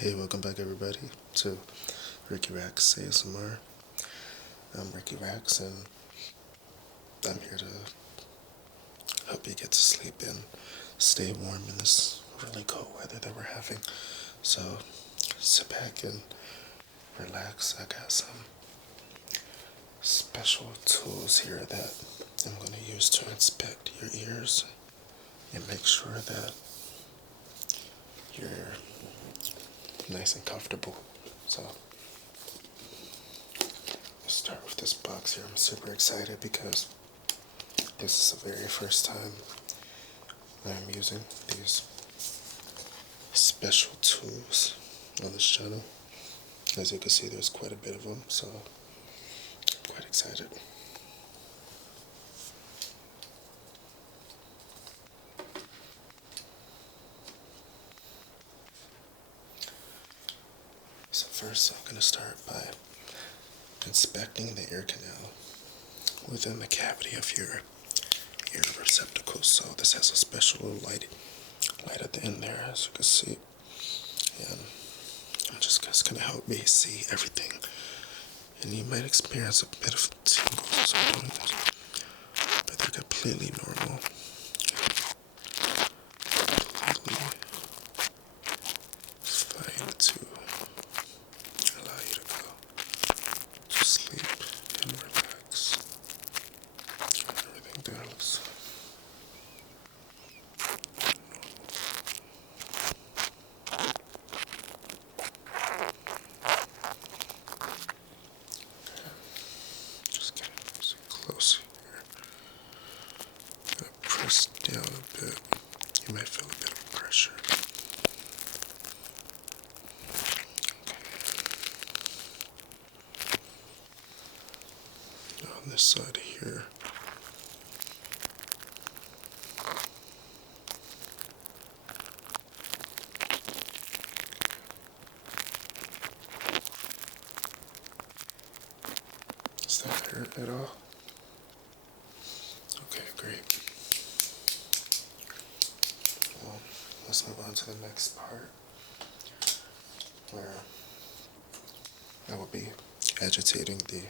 Hey, welcome back everybody to Ricky Rax ASMR. I'm Ricky Rax and I'm here to help you get to sleep and stay warm in this really cold weather that we're having. So sit back and relax. I got some special tools here that I'm going to use to inspect your ears and make sure that you're nice and comfortable. So let's start with this box here. I'm super excited because this is the very first time I'm using these special tools on this channel. As you can see, there's quite a bit of them, so I'm quite excited. So first, I'm going to start by inspecting the ear canal within the cavity of your ear receptacle. So this has a special light at the end there, as you can see. And it's going to help me see everything. And you might experience a bit of tingles doing this, but they're completely normal. Completely fine to allow you to go to sleep and relax. Everything there looks just getting nice and close here. Gonna press down a bit. You might feel a bit of pressure. Okay. On this side here. Does that hurt at all? Okay, great. Well, let's move on to the next part, where I will be agitating the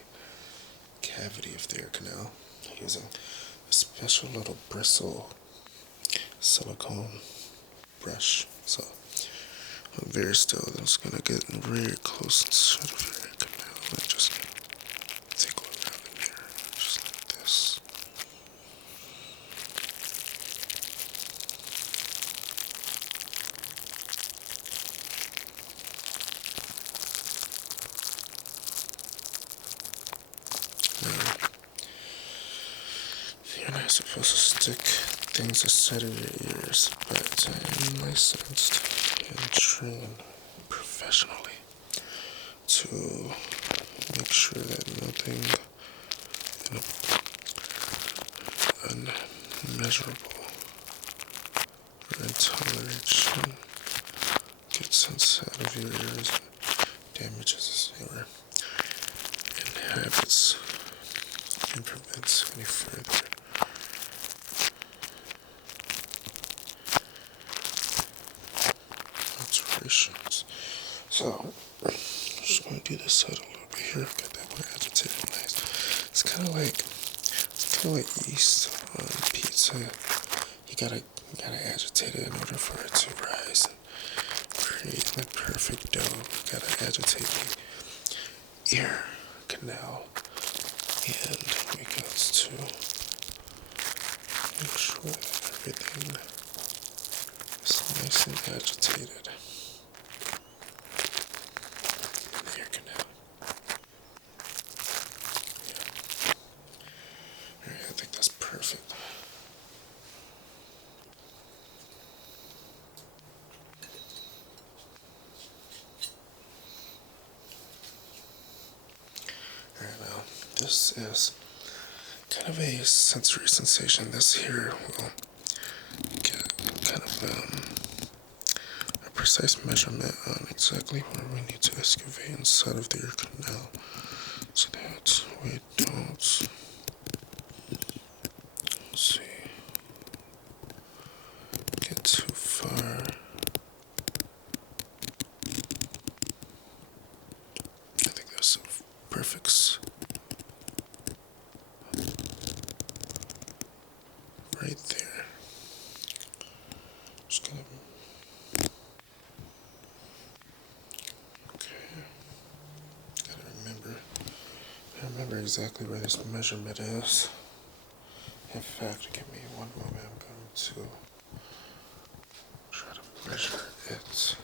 cavity of the ear canal using a special little bristle silicone brush. So I'm very still. I'm just gonna get very close inside of your ear canal and just tickle around in there, just like this. Now, you're not supposed to stick things inside of your ears, but I am licensed and trained professionally to make sure that nothing unmeasurable or intoleration gets inside of your ears and damages your inhabits and prevents any further alterations. So, I'm just going to do this side a little bit here. Got that one agitated nice. It's kind of like yeast on pizza. You gotta agitate it in order for it to rise and create the perfect dough. You gotta agitate the ear canal, and it goes to make sure that everything is nice and agitated. Ear canal. Yeah. Alright, I think that's perfect. Alright, now this is kind of a sensory sensation. This here will get kind of a precise measurement on exactly where we need to excavate inside of the ear canal, so that we don't get too far perfect. Right there. Just gonna. Okay. Gotta remember. I remember exactly where this measurement is. In fact, give me one moment. I'm going to try to measure it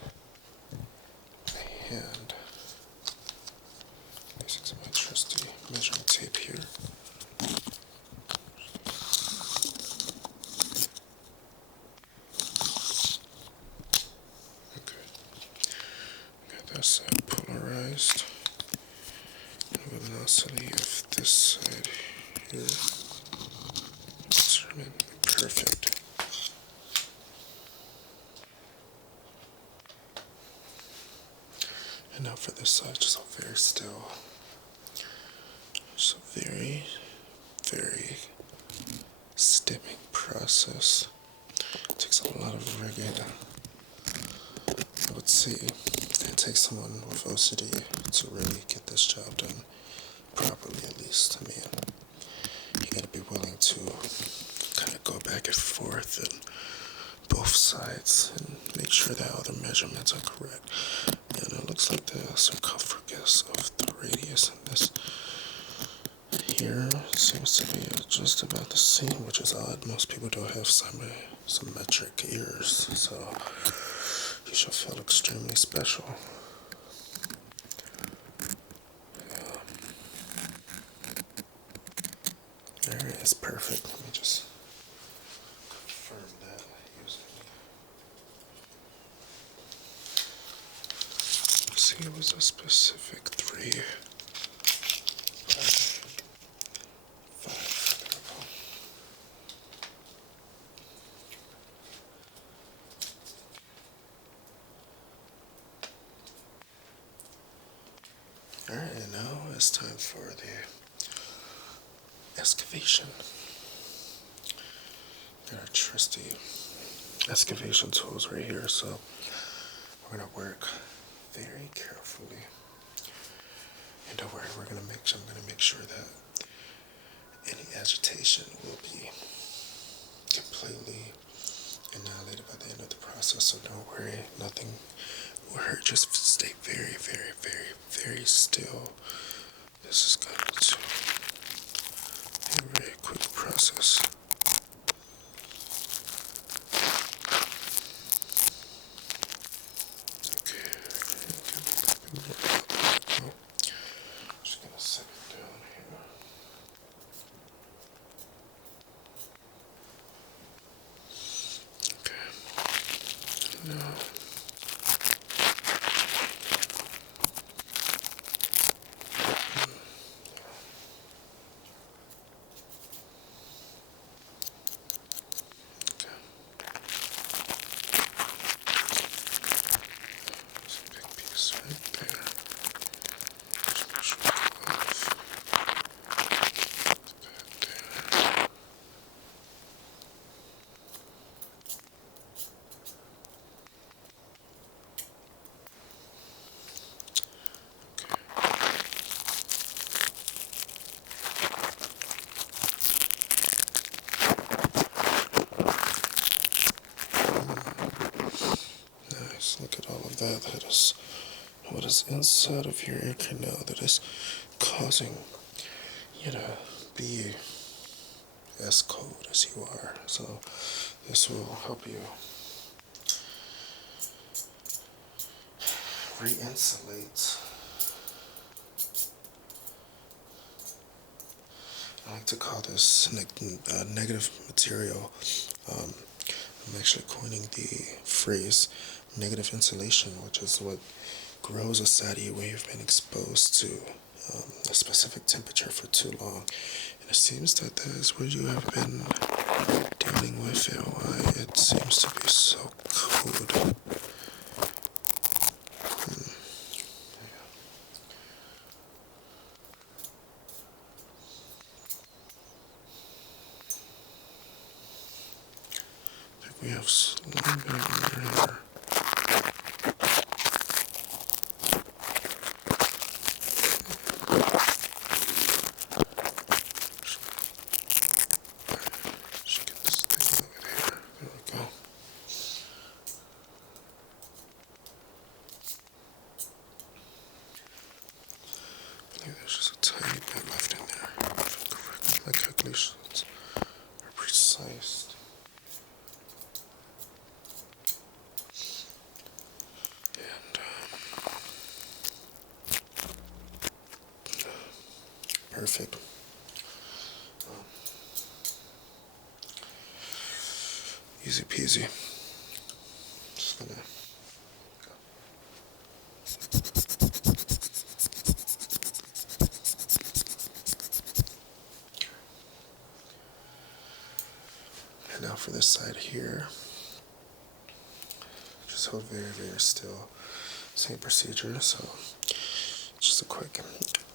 by hand. Using my trusty measuring tape here. Okay. Got that side polarized. Luminosity of this side here. Determine perfect. And now for this side, just a very still. Just a very, very stimming process. It takes a lot of rigging. I would say it takes someone with OCD to really get this job done properly, at least. I mean, you gotta be willing to kind of go back and forth and both sides and make sure that all the measurements are correct. And it looks like the circumference of the radius in this here seems to be just about the same, which is odd. Most people don't have symmetric ears, so you should feel extremely special. Yeah. Alright, it's perfect. Let me just confirm that using. See, it was a specific 3. 5. Alright, and now it's time for the excavation. Got our trusty excavation tools right here, so we're gonna work very carefully. And don't worry, I'm gonna make sure that any agitation will be completely annihilated by the end of the process, so don't worry, nothing will hurt. Just stay very, very, very, very still. This is going to be a very quick process. Okay, just gonna set it down here. Okay. Now. Look at all of that. That is what is inside of your ear canal that is causing you to be as cold as you are. So this will help you re-insulate. I like to call this negative material. I'm actually coining the phrase negative insulation, which is what grows inside of you when you've been exposed to a specific temperature for too long. And it seems that that is what you have been dealing with and why it seems to be so cold. We have a little bit of hair. Perfect. Easy peasy. Just gonna and now for this side here, just hold very, very still. Same procedure, so just a quick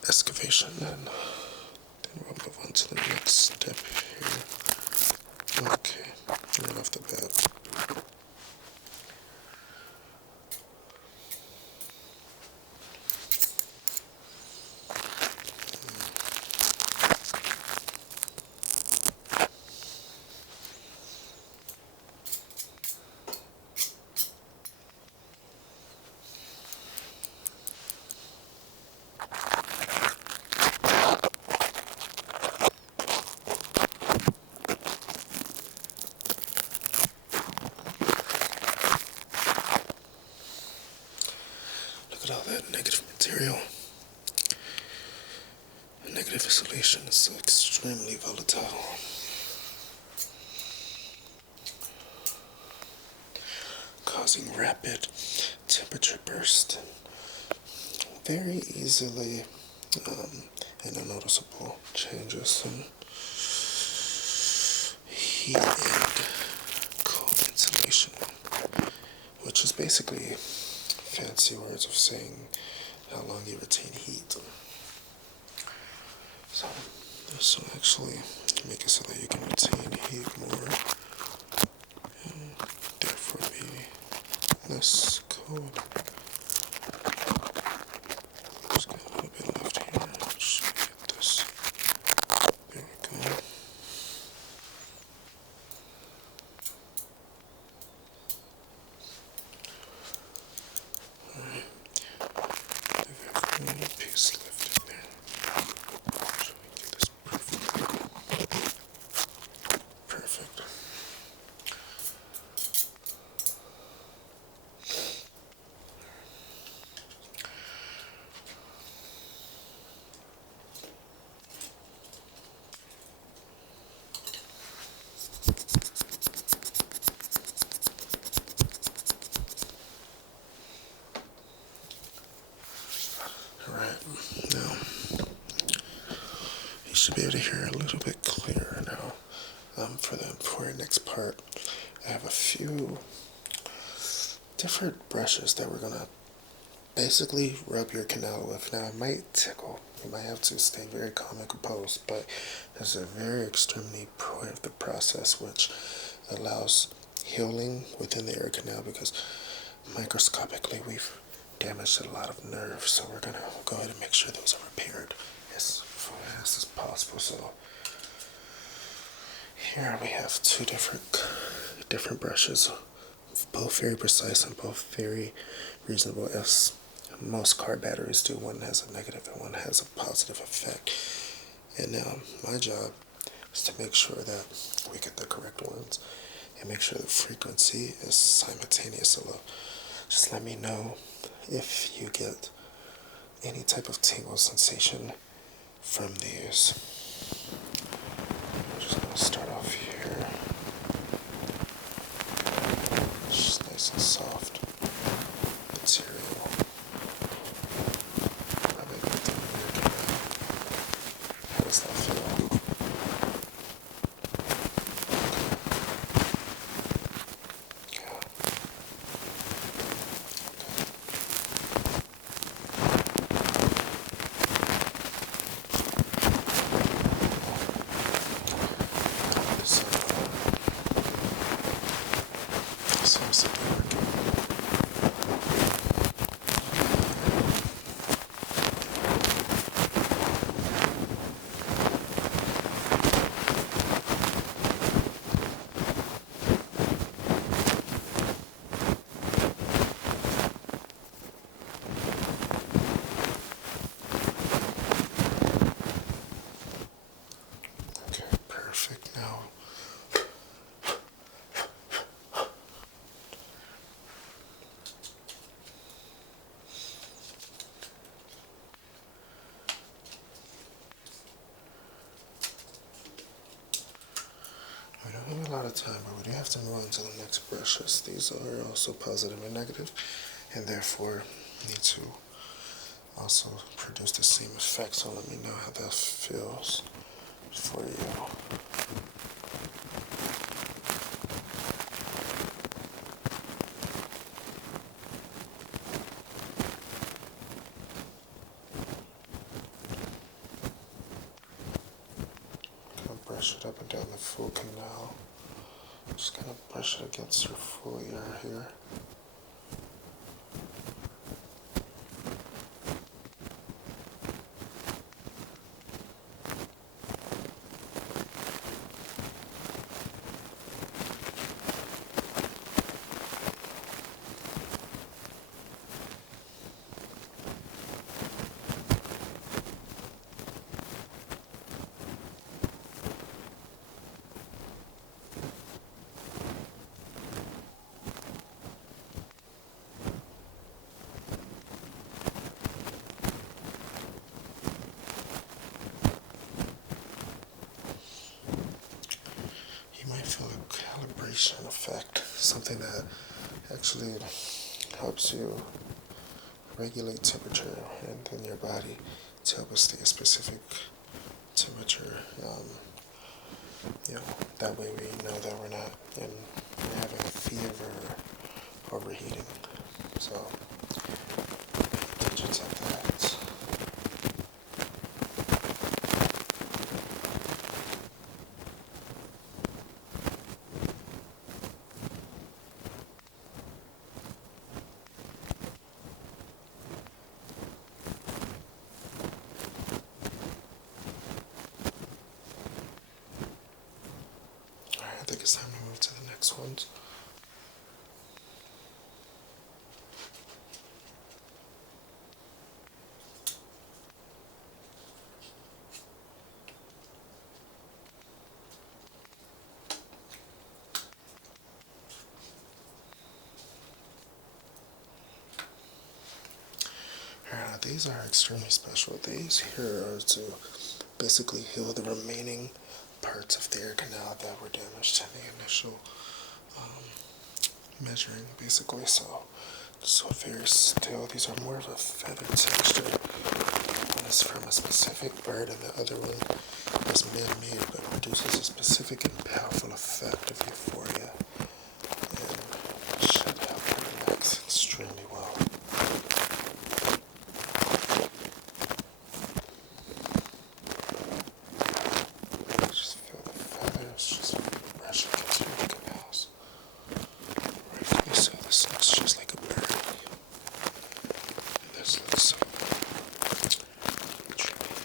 excavation, and then we'll move on to the next step here. Okay, right off the bat. Look at all that negative material. Negative isolation is extremely volatile. Causing rapid temperature bursts and very easily and unnoticeable changes in heat and cold insulation, which is basically fancy words of saying how long you retain heat. So this will actually make it so that you can retain heat more and therefore be less cold. Just got a little bit left here. Just get this. There we go. Alright. I have one piece left in there. So we can get this perfect. Alright, now you should be able to hear a little bit clearer now. For our next part, I have a few different brushes that we're gonna basically rub your canal with. Now it might tickle, you might have to stay very calm and composed, but there's a very extremely part of the process which allows healing within the ear canal, because microscopically we've damaged a lot of nerves, so we're gonna go ahead and make sure those are repaired as fast as possible. So here we have two different brushes, both very precise and both very reasonable, as most car batteries do. One has a negative and one has a positive effect. And now my job is to make sure that we get the correct ones and make sure the frequency is simultaneous. So just let me know if you get any type of tingle sensation from these. I'm just going to start off here. Just nice and soft material. Probably good thing to work it. How does that feel? of time, but we do have to move on to the next brushes. These are also positive and negative, and therefore need to also produce the same effect. So let me know how that feels for you. Brush it up and down the full canal. Just kind of brush it against your full ear here. Feel a calibration effect, something that actually helps you regulate temperature in your body to help us stay a specific temperature. That way we know that we're not having a fever or overheating. So, attention to that. I think it's time to move to the next ones. These are extremely special. These here are to basically heal the remaining parts of the ear canal that were damaged in the initial measuring, basically. So very still. These are more of a feather texture. One is from a specific bird, and the other one is man-made, but produces a specific and powerful effect of euphoria, and should help you relax extremely well. Just feel the feathers just brushing against your canals. Rightfully so, this looks just like a bird. And this looks so trippy.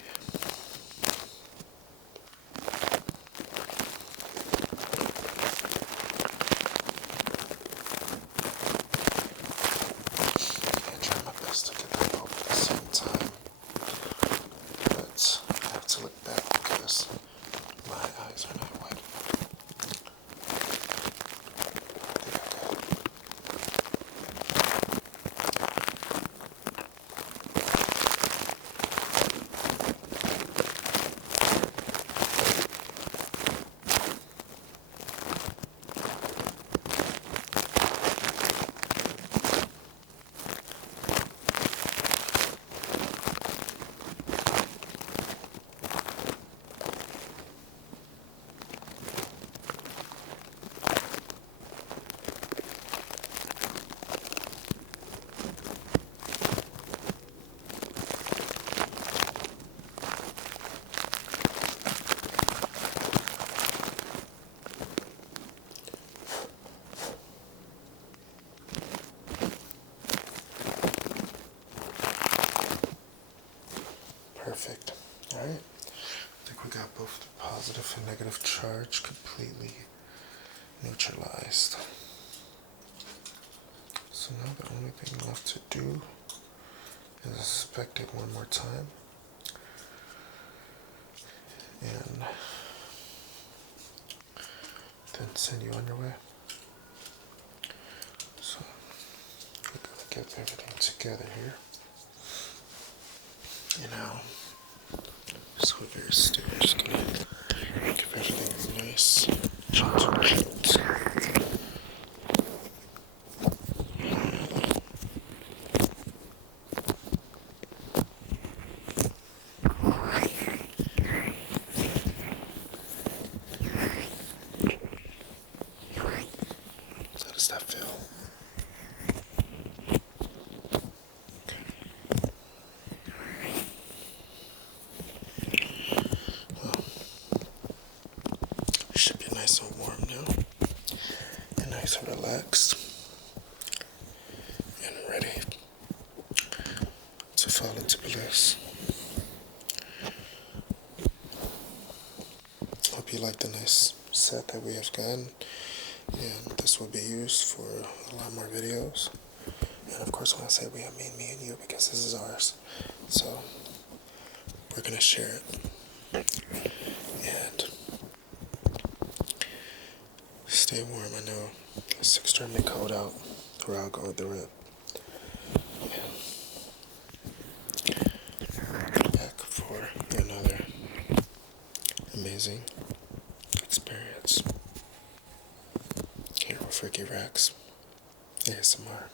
I try my best to get them both at the same time, but I have to look back because my eyes are not wide enough. I think I got it. Perfect. Alright. I think we got both the positive and negative charge completely neutralized. So now the only thing left to do is inspect it one more time. And then send you on your way. So we're gonna get everything together here. So we're very still. We're just gonna give everything a nice gentle does that feel? Well, you should be nice and warm now. And nice and relaxed. And ready to fall into bliss. Hope you like the nice set that we have gotten. And this will be used for a lot more videos. And of course, when I say we, I mean me and you, because this is ours. So we're gonna share it. And stay warm. I know it's extremely cold out. We're all going through it. Back for another amazing experience here with Freaky Rex ASMR.